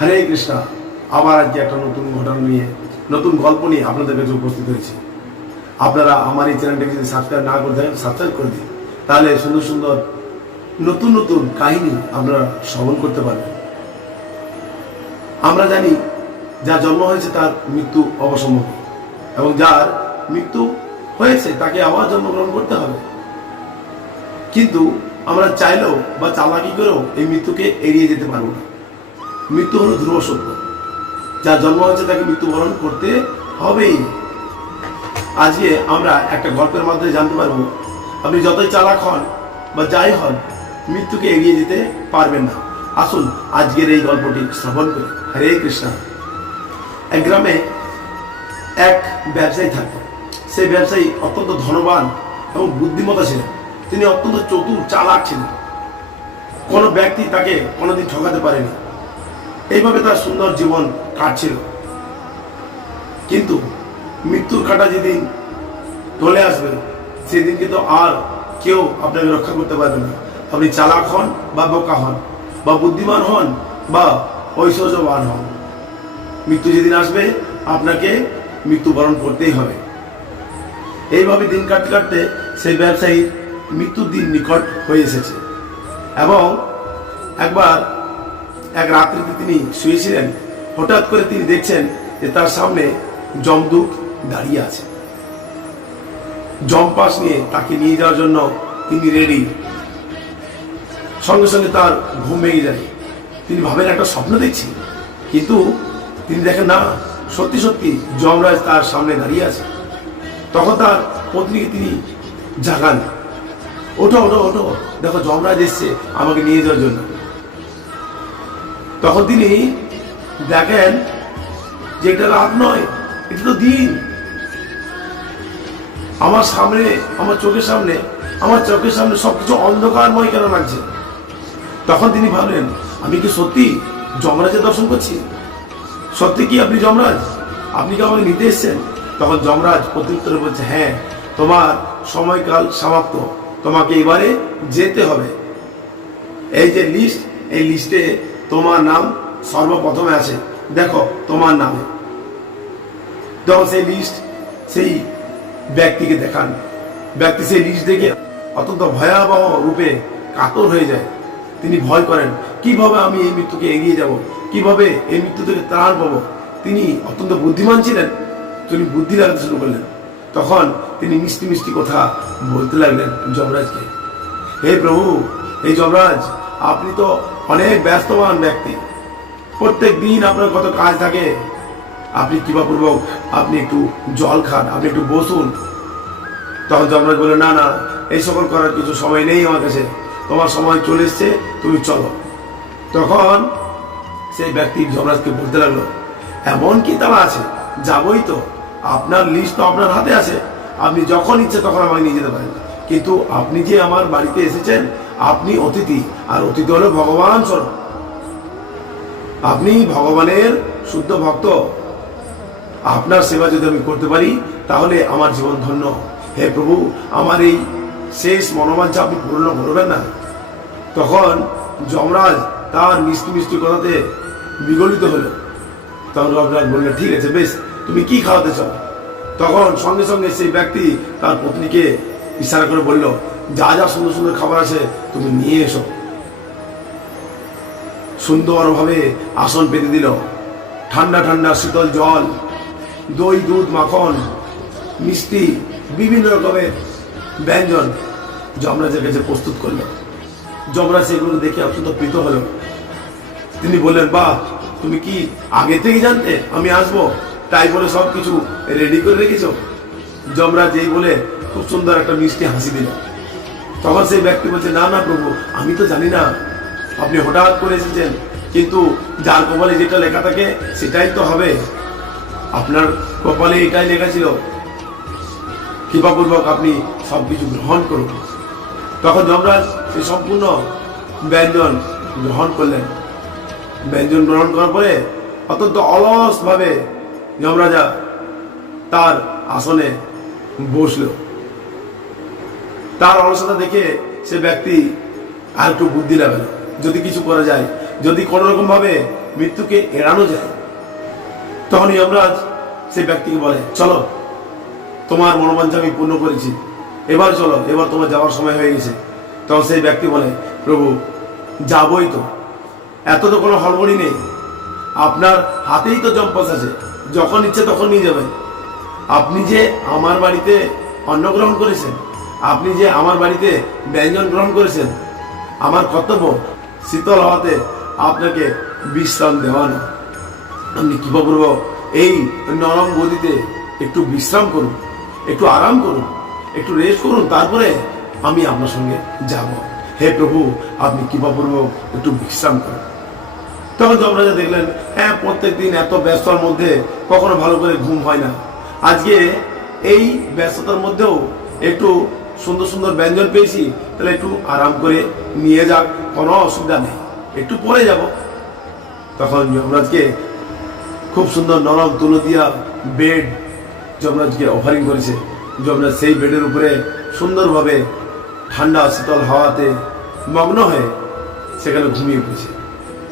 হরে কৃষ্ণ, আবার আজকে একটা নতুন ঘটনা নিয়ে, নতুন গল্প নিয়ে আপনাদের কাছে উপস্থিত হয়েছি। আপনারা আমার এই চ্যানেলটাকে যদি সাবস্ক্রাইব না করে থাকেন সাবস্ক্রাইব করে দিন। তাহলে সুন্দর সুন্দর, নতুন নতুন কাহিনী আপনারা শ্রবণ করতে পারবেন। আমরা জানি যা জন্ম হয়েছে তার মৃত্যু অবসম্ভব। এবং যার মৃত্যু হয়েছে, তাকে আবার জন্মগ্রহণ করতে হবে। কিন্তু আমরা চাইলেও বা চালাকি করেও এই মৃত্যুকে এড়িয়ে যেতে পারব না। মৃত্যু হলো ধ্রুব সত্য। যার জন্ম হয়েছে তাকে মৃত্যুবরণ করতে হবেই। আজকে আমরা একটা গল্পের মাধ্যমে জানতে পারব, আপনি যতই চালাক হন বা যাই হন, মৃত্যুকে এগিয়ে যেতে পারবেন না। আসুন আজকের এই গল্পটি শ্রবণ করি। হরে কৃষ্ণ। এক গ্রামে এক ব্যবসায়ী থাকতেন সেই ব্যবসায়ী অত্যন্ত ধনবান এবং বুদ্ধিমতা ছিলেন। তিনি অত্যন্ত চতুর, চালাক ছিলেন। কোনো ব্যক্তি তাকে কোনোদিন ঠকাতে পারেনি। এইভাবে তার সুন্দর জীবন কাটছিল। কিন্তু মৃত্যুর কাটা যেদিন চলে আসবে সেদিন কিন্তু আর কেউ আপনাকে রক্ষা করতে পারবে না। আপনি চালাক হন বা বোকা হন, বা বুদ্ধিমান হন বা ঐশ্বর্যবান হন। মৃত্যু যেদিন আসবে, আপনাকে মৃত্যুবরণ করতেই হবে। এইভাবে দিন কাটতে কাটতে সেই ব্যবসায়ী মৃত্যুর দিন নিকট হয়ে এসেছে। এবং একবার এক রাত্রিতে তিনি শুয়েছিলেন। হঠাৎ করে তিনি দেখছেন যে তার সামনে জমদূত দাঁড়িয়ে আছে। জম্পাস নিয়ে তাকে নিয়ে যাওয়ার জন্য তিনি রেডি সঙ্গে সঙ্গে তার ঘুম ভেঙে যায়। তিনি ভাবেন, একটা স্বপ্ন দেখছি। কিন্তু তিনি দেখেন, না, সত্যি সত্যি যমরাজ তার সামনে দাঁড়িয়ে আছে। তখন তার পত্নীকে তিনি জাগান। ওঠো ওঠো ওঠো। দেখো, যমরাজ এসছে আমাকে নিয়ে যাওয়ার জন্য। তখন তিনি দেখেন যে এটা রাত নয়, এটা তো দিন। আমার সামনে, আমার চোখের সামনে, আমার চোখের সামনে সবকিছু অন্ধকারময় কেন লাগছে? তখন তিনি ভাবলেন, আমি কি সত্যি যমরাজের দর্শন করছি? সত্যি কি আপনি যমরাজ? আপনি কি আমাকে নিতে এসছেন? তখন যমরাজ প্রত্যুত্তরে বলছে হ্যাঁ তোমার সময়কাল সমাপ্ত, তোমাকে এবারে যেতে হবে। এই যে লিস্ট এই লিস্টে তোমার নাম সর্বপ্রথমে আছে। দেখো, তোমার নামে। তখন সেই লিস্ট সেই ব্যক্তিকে দেখান। ব্যক্তি সেই লিস্ট দেখে অত্যন্ত ভয়াবহ রূপে কাতর হয়ে যায়। তিনি ভয় করেন, কীভাবে আমি এই মৃত্যুকে এগিয়ে যাব? কীভাবে এই মৃত্যু থেকে ত্রাণ পাবো? তিনি অত্যন্ত বুদ্ধিমান ছিলেন। তিনি বুদ্ধি লাগাতে শুরু করলেন। তখন তিনি মিষ্টি মিষ্টি কথা বলতে লাগলেন যমরাজকে। হে প্রভু এই যমরাজ, আপনি তো অনেক ব্যস্তবান ব্যক্তি। প্রত্যেক দিন আপনার কত কাজ থাকে, আপনি কৃপাপূর্বক আপনি একটু জল খান, আপনি একটু বসুন। তখন যমরাজ বললেন, না না, এই সকল করার কিছু সময় নেই আমার কাছে। তোমার সময় চলে এসছে, তুমি চলো। তখন সেই ব্যক্তি যমরাজকে বলতে লাগল, এমন কি তারা আছে? যাবই তো। আপনার লিস্ট তো আপনার হাতে আছে। আপনি যখন ইচ্ছে তখন আমাকে নিয়ে যেতে পারেন। কিন্তু আপনি যে আমার বাড়িতে এসেছেন আপনি অতিথি, আর অতিথি হলো ভগবান স্বরূপ। আপনি ভগবানের শুদ্ধ ভক্ত। আপনার সেবা যদি আমি করতে পারি, তাহলে আমার জীবন ধন্য। হে প্রভু, আমার এই শেষ মনোবাঞ্ছা আপনি পূর্ণ করবেন না। তখন যমরাজ তার মিষ্টি মিষ্টি কথাতে বিগলিত হলো। তখন যমরাজ বললেন ঠিক আছে, বেশ, তুমি কি খাওয়াতে চাও? তখন সঙ্গে সঙ্গে সেই ব্যক্তি তার পত্নীকে ইশারা করে বলল যা যা সুন্দর সুন্দর খাবার আছে, তুমি নিয়ে এসো। সুন্দরভাবে আসন পেতে দিল। ঠান্ডা ঠান্ডা শীতল জল, দই, দুধ, মাখন, মিষ্টি, বিভিন্ন রকমের ব্যঞ্জন যমরাজের কাছে প্রস্তুত করল। যমরাজ সেগুলো দেখে অত্যন্ত প্রীত হলো। তিনি বললেন বা তুমি কি আগে থেকে জানতে আমি আসব? তাই বলে সব কিছু রেডি করে রেখেছো? যমরাজ এই বলে খুব সুন্দর একটা মিষ্টি হাসি দিল। তখন সেই ব্যক্তি বলছে, না না প্রভু, আমি তো জানি না। আপনি হঠাৎ করে এসেছেন, কিন্তু যার কপালে যেটা লেখা থাকে, সেটাই তো হবে। আপনার কপালে এটাই লেখা ছিল, কৃপাপূর্বক আপনি সব কিছু গ্রহণ করুন। তখন যমরাজ সেই সম্পূর্ণ ব্যঞ্জন গ্রহণ করলেন। ব্যঞ্জন গ্রহণ করার পরে অত্যন্ত অলসভাবে যমরাজা তার আসনে বসল। তার অলসতা দেখে সে ব্যক্তি আর একটু বুদ্ধি লাগালো। যদি কিছু করা যায়, যদি কোনো রকম ভাবে মৃত্যুকে এড়ানো যায় তখন যমরাজ সেই ব্যক্তিকে বলে, চলো, তোমার মনোবাঞ্ছা আমি পূর্ণ করেছি। এবার চলো, এবার তোমার যাওয়ার সময় হয়ে গেছে। তখন সেই ব্যক্তি বলে, প্রভু, যাবই তো। এত তো কোনো হড়বড়ি নেই। আপনার হাতেই তো জম্পাস আছে। যখন ইচ্ছে তখন নিয়ে যাবেন। আপনি যে আমার বাড়িতে অন্নগ্রহণ করেছেন আপনি যে আমার বাড়িতে ব্যঞ্জন গ্রহণ করেছেন, আমার কর্তব্য শীতল হওয়াতে আপনাকে বিশ্রাম দেওয়া না। আপনি কৃপাপূর্বক এই নরম গদিতে একটু বিশ্রাম করুন, একটু আরাম করুন, একটু রেস্ট করুন, তারপরে আমি আপনার সঙ্গে যাব। হে প্রভু, আপনি কৃপাপূর্বক একটু বিশ্রাম করুন। তখন যমরাজা দেখলেন হ্যাঁ প্রত্যেক দিন এত ব্যস্ততার মধ্যে কখনো ভালো করে ঘুম হয় না। আজকে এই ব্যস্ততার মধ্যেও একটু সুন্দর সুন্দর ব্যঞ্জন পেয়েছি, তাহলে একটু আরাম করে নিয়ে যাক, কোনো অসুবিধা নেই। একটু পরে যাব। তখন যমরাজকে খুব সুন্দর নরম তুলো দিয়া বেড যমরাজকে অফারিং করেছে। যমরাজ সেই বেডের উপরে সুন্দরভাবে ঠান্ডা শীতল হাওয়াতে মগ্ন হয়ে সেখানে ঘুমিয়ে পড়েছে।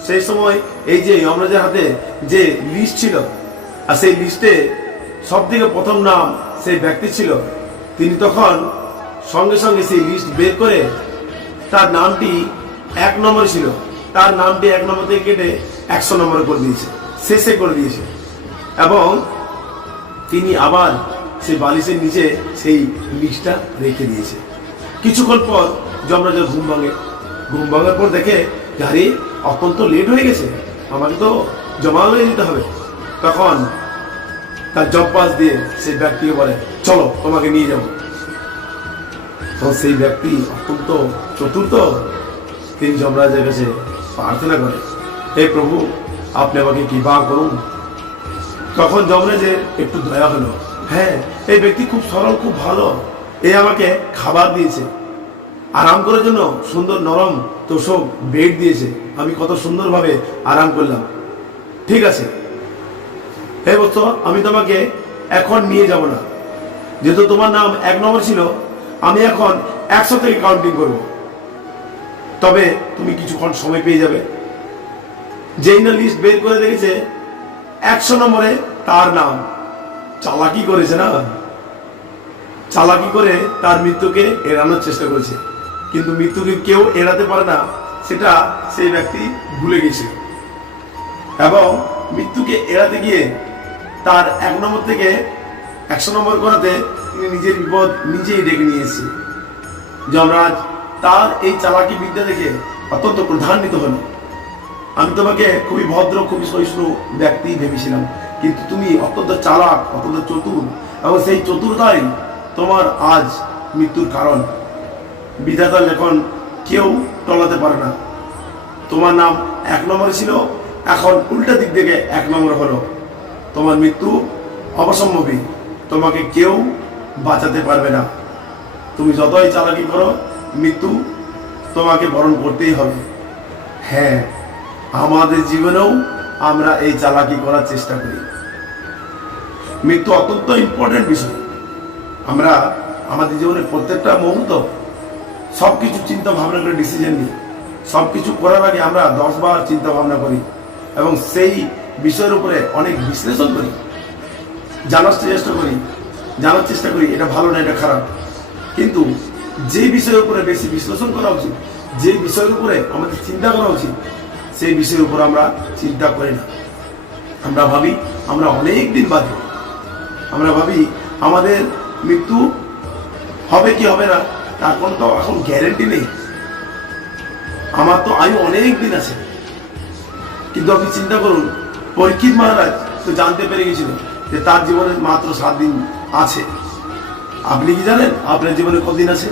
সেই সময় এই যে যমরাজের হাতে যে লিস্ট ছিল, আর সেই লিস্টে সব থেকে প্রথম নাম সেই ব্যক্তি ছিল। তিনি তখন সঙ্গে সঙ্গে সেই লিস্ট বের করে তার নামটি এক নম্বরে ছিল। তার নামটি এক নম্বর থেকে কেটে একশো নম্বরে করে দিয়েছে। শেষে করে দিয়েছে। এবং তিনি আবার সেই বালিশের নিচে সেই লিস্টটা রেখে দিয়েছে। কিছুক্ষণ পর যমরাজের ঘুম ভাঙে। ঘুম ভাঙার পর দেখে গাড়ি অত্যন্ত লেট হয়ে গেছে। আমাকে তো জমা হয়ে দিতে হবে। তখন তার জব পাস দিয়ে সেই ব্যক্তিকে বলে, চলো, তোমাকে নিয়ে যাব। তখন সেই ব্যক্তি অত্যন্ত চতুর্থ তিনি যমরাজের কাছে প্রার্থনা করে, হে প্রভু, আপনি আমাকে কৃপা করুন। তখন যমরাজের একটু দয়া হলো হ্যাঁ এই ব্যক্তি খুব সরল, খুব ভালো। এ আমাকে খাবার দিয়েছে। আরাম করার জন্য সুন্দর নরম তোষক বেড দিয়েছে। আমি কত সুন্দরভাবে আরাম করলাম। ঠিক আছে। হে বৎস, আমি তোমাকে এখন নিয়ে যাব না। যেহেতু তোমার নাম এক নম্বর ছিল আমি এখন একশো থেকে কাউন্টিং করব। তবে তুমি কিছুক্ষণ সময় পেয়ে যাবে। যেই না লিস্ট বের করে দেখেছে একশো নম্বরে তার নাম। চালাকি করেছে না? চালাকি করে তার মৃত্যুকে এড়ানোর চেষ্টা করেছে। কিন্তু মৃত্যুকে কেউ এড়াতে পারে না, সেটা সেই ব্যক্তি ভুলে গেছে। এবং মৃত্যুকে এড়াতে গিয়ে তার এক নম্বর থেকে একশো নম্বর করাতে তিনি নিজের বিপদ নিজেই ডেকে নিয়ে এসেছে। যমরাজ, তার এই চালাকি বিদ্যা দেখে অত্যন্ত প্রধান্বিত হলো। আমি তোমাকে খুবই ভদ্র, খুবই সহিষ্ণু ব্যক্তি ভেবেছিলাম, কিন্তু তুমি অত্যন্ত চালাক, অত্যন্ত চতুর এবং সেই চতুরতাই তোমার আজ মৃত্যুর কারণ। বিধাতা যখন কেউ টলাতে পারে না। তোমার নাম এক নম্বরে ছিল, এখন উল্টা দিক থেকে এক নম্বর হলো। তোমার মৃত্যু অবসম্ভবী। তোমাকে কেউ বাঁচাতে পারবে না। তুমি যতই চালাকি করো, মৃত্যু তোমাকে বরণ করতেই হবে। হ্যাঁ আমাদের জীবনেও আমরা এই চালাকি করার চেষ্টা করি। মৃত্যু অত্যন্ত ইম্পর্টেন্ট বিষয়। আমরা আমাদের জীবনের প্রত্যেকটা মুহূর্ত সব কিছু চিন্তা ভাবনা করে ডিসিশন নিই। সব কিছু করার আগে আমরা দশ বার চিন্তা ভাবনা করি এবং সেই বিষয়ের উপরে অনেক বিশ্লেষণ করি। জানার চেষ্টা করি। জানার চেষ্টা করি, এটা ভালো না, এটা খারাপ। কিন্তু যে বিষয়ের উপরে বেশি বিশ্লেষণ করা উচিত, যে বিষয়ের উপরে আমাদের চিন্তা করা উচিত, সেই বিষয়ের উপর আমরা চিন্তা করি না। আমরা ভাবি, আমরা অনেক দিন বাঁচব আমরা ভাবি আমাদের মৃত্যু হবে কি হবে না, তার কোনো তো এখন গ্যারেন্টি নেই। আমার তো আয়ু অনেক দিন আছে। কিন্তু আপনি চিন্তা করুন, পরীক্ষিত মহারাজ তো জানতে পেরে গেছিল যে তার জীবনে মাত্র সাত দিন আছে। আপনি কি জানেন আপনার জীবনে কতদিন আছে?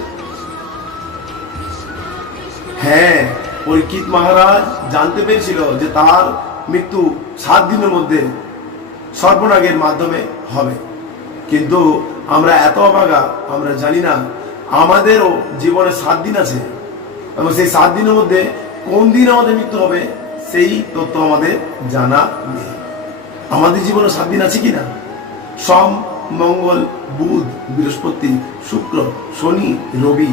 হ্যাঁ পরীক্ষিত মহারাজ জানতে পেরেছিল যে তার মৃত্যু সাত দিনের মধ্যে সর্বনাগের মাধ্যমে হবে। কিন্তু আমরা এত অবাগা, আমরা জানি না আমাদেরও জীবনে সাত দিন আছে। এবং সেই সাত দিনের মধ্যে কোন দিন আমাদের মৃত্যু হবে, সেই তথ্য আমাদের জানা নেই। আমাদের জীবনে সাত দিন আছে কিনা? সোম মঙ্গল, বুধ, বৃহস্পতি, শুক্র, শনি, রবি,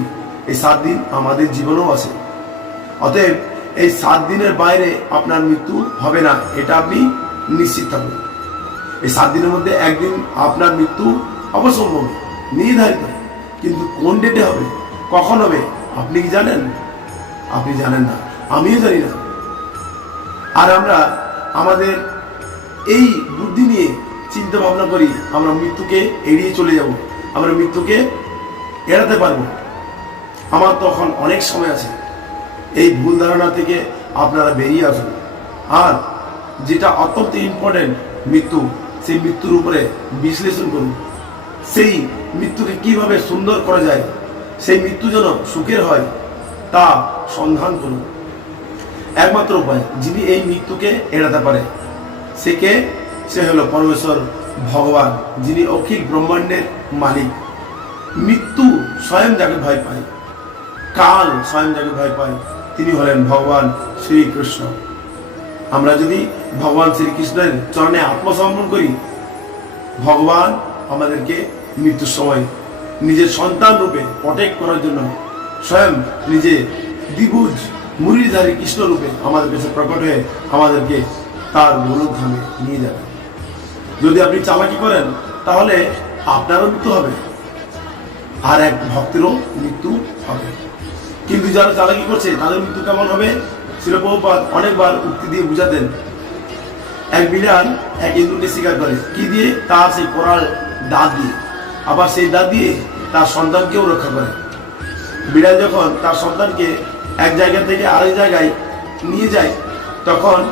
এই সাত দিন আমাদের জীবনেও আছে। অতএব এই সাত দিনের বাইরে আপনার মৃত্যু হবে না, এটা আপনি নিশ্চিত থাকুন। এই সাত দিনের মধ্যে একদিন আপনার মৃত্যু অবসম্ভব, নির্ধারিত। কিন্তু কোন ডেটে হবে, কখন হবে, আপনি কি জানেন? আপনি জানেন না, আমিও জানি না। আর আমরা আমাদের এই বুদ্ধি নিয়ে চিন্তা ভাবনা করি আমরা মৃত্যুকে এড়িয়ে চলে যাব। আমরা মৃত্যুকে এড়াতে পারব। আমার তখন অনেক সময় আছে। এই ভুল ধারণা থেকে আপনারা বেরিয়ে আসুন। আর যেটা অত্যন্ত ইম্পর্টেন্ট মৃত্যু। সেই মৃত্যুর উপরে বিশ্লেষণ করুন। সেই মৃত্যুকে কীভাবে সুন্দর করা যায়, সেই মৃত্যু যেন সুখের হয়, তা সন্ধান করুন। একমাত্র উপায়, যিনি এই মৃত্যুকে এড়াতে পারে, সে কে? সে হলো পরমেশ্বর ভগবান, যিনি অখিল ব্রহ্মাণ্ডের মালিক। মৃত্যু স্বয়ং যাকে ভয় পায়, কাল স্বয়ং যাকে ভয় পায়, তিনি হলেন ভগবান শ্রীকৃষ্ণ। আমরা যদি ভগবান শ্রীকৃষ্ণের চরণে আত্মসমর্পণ করি, ভগবান আমাদেরকে মৃত্যুর সময় নিজের সন্তান রূপে প্রটেক্ট করার জন্য স্বয়ং নিজে দ্বিভুজ মুরিধারী কৃষ্ণ রূপে আমাদের কাছে প্রকট হয়ে আমাদেরকে তার গোলকধামে নিয়ে যাবে। যদি আপনি চালাকি করেন, তাহলে আপনারও মৃত্যু হবে। আর এক ভক্তেরও মৃত্যু হবে। কিন্তু যারা চালাকি করছে, তাদের মৃত্যু কেমন হবে? শিলপ্রপাত অনেকবার উক্তি দিয়ে বুঝাতেন। এক বিড়াল এক ইঁদুরকে শিকার করে। কি দিয়ে? তার সেই কোরাল দাঁত দিয়ে। আবার সেই দাঁত দিয়ে তার সন্তানকেও রক্ষা করে। বিড়াল যখন তার সন্তানকে এক জায়গা থেকে আরেক জায়গায় নিয়ে যায়, তখন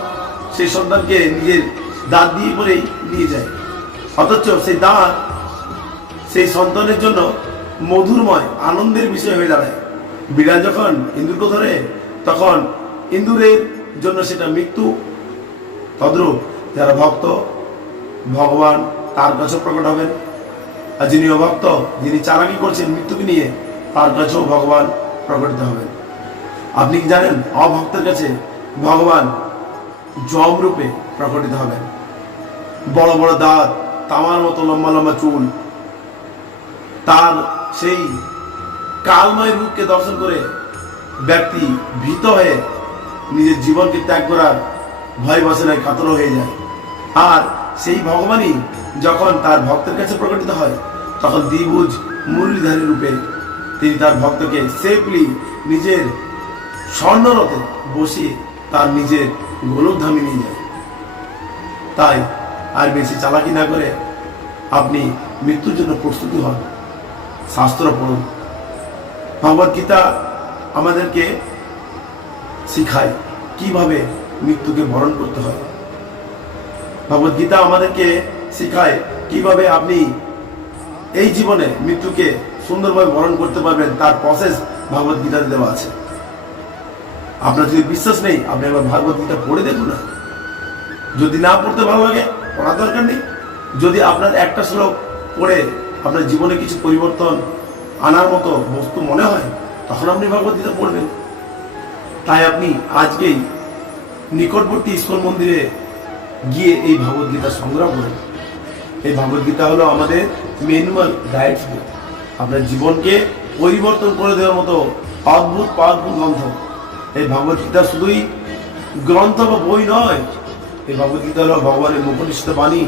সেই সন্তানকে নিজের দাঁত দিয়ে পরেই নিয়ে যায়। অথচ সেই দাঁত সেই সন্তানের জন্য মধুরময়, আনন্দের বিষয় হয়ে দাঁড়ায়। বিড়াল যখন ইন্দুরকে ধরে, তখন ইন্দুরের জন্য সেটা মৃত্যু। তদ্রূপ যারা ভক্ত, ভগবান তার কাছেও প্রকট হবেন। আর যিনি অভক্ত, যিনি চালাকি করছেন মৃত্যুকে নিয়ে, তার কাছেও ভগবান প্রকটিত হবেন। আপনি কি জানেন, অভক্তের কাছে ভগবান জম রূপে প্রকটিত হবেন? বড় বড় দাঁত, তামার মতো লম্বা লম্বা চুল। তার সেই কালময় রূপকে দর্শন করে ব্যক্তি ভীত হয়ে নিজের জীবনকে ত্যাগ করার ভয় বাসনায় কাতর হয়ে যায়। আর সেই ভগবানই যখন তার ভক্তের কাছে প্রকটিত হয়, তখন দ্বিভুজ মুরলীধারী রূপে তিনি তার ভক্তকে সেফলি নিজের স্বর্ণরথে বসিয়ে তার নিজের গোলকধামে নিয়ে যায়। তাই আর বেশি চালাকি না করে আপনি মৃত্যুর জন্য প্রস্তুতি হন। শাস্ত্র পড়ুন। ভগবত গীতা আমাদেরকে শিখায় কীভাবে মৃত্যুকে বরণ করতে হয়। ভগবত গীতা আমাদেরকে শিখায় কীভাবে আপনি এই জীবনে মৃত্যুকে সুন্দরভাবে বরণ করতে পারবেন, তার প্রসেস ভগবত গীতাতে দেওয়া আছে। আপনার যদি বিশ্বাস নেই, আপনি একবার ভাগবত গীতা পড়ে দেখুন না। যদি না পড়তে ভালো লাগে পড়ার দরকার নেই। যদি আপনার একটা শ্লোক পড়ে আপনার জীবনে কিছু পরিবর্তন আনার মতো বস্তু মনে হয়, তখন আপনি ভগবদ্গীতা পড়বেন। তাই আপনি আজকেই নিকটবর্তী ইস্কন মন্দিরে গিয়ে এই ভগবদ্গীতা সংগ্রহ করুন। এই ভগবদ্গীতা হলো আমাদের ম্যানুয়াল গাইডস বই আপনার জীবনকে পরিবর্তন করে দেওয়ার মতো অদ্ভুত পাওয়ারফুল গ্রন্থ। এই ভগবদ্গীতা শুধুই গ্রন্থ বা বই নয় এই ভগবদ্গীতা হলো ভগবানের মুখনিষ্ঠ বাণী।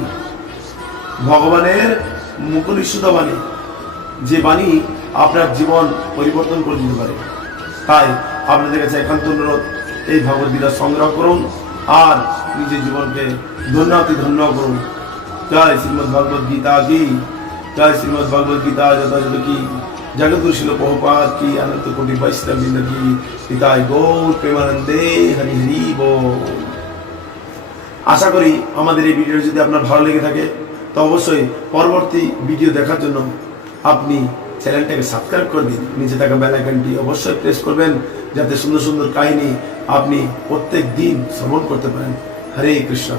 ভগবানের মুখনিষ্ঠ বাণী। যে বাণী আপনার জীবন পরিবর্তন করে দিতে পারে। তাই আপনাদের কাছে একান্ত অনুরোধ, এই ভগবদ্গীতা সংগ্রহ করুন আর নিজের জীবনকে ধন্যাতি ধন্য করুন। জয় শ্রীমদ ভগবদ গীতা কি? জয় শ্রীমদ ভগবদ গীতা যথাযথ কি? জগৎগুরু প্রভুপাদ কি? অনন্ত কোটি বৈষ্ণব কি? পিতায় গৌর প্রেমানন্দে হরি হরি বল। আশা করি আমাদের এই ভিডিও যদি আপনার ভালো লেগে থাকে, তো অবশ্যই পরবর্তী ভিডিও দেখার জন্য আপনি চ্যানেলটাকে সাবস্ক্রাইব করে দিন। নিচে থাকা বেলাইকানটি অবশ্যই প্রেস করবেন, যাতে সুন্দর সুন্দর কাহিনী আপনি প্রত্যেক দিন শ্রবণ করতে পারেন। হরে কৃষ্ণ।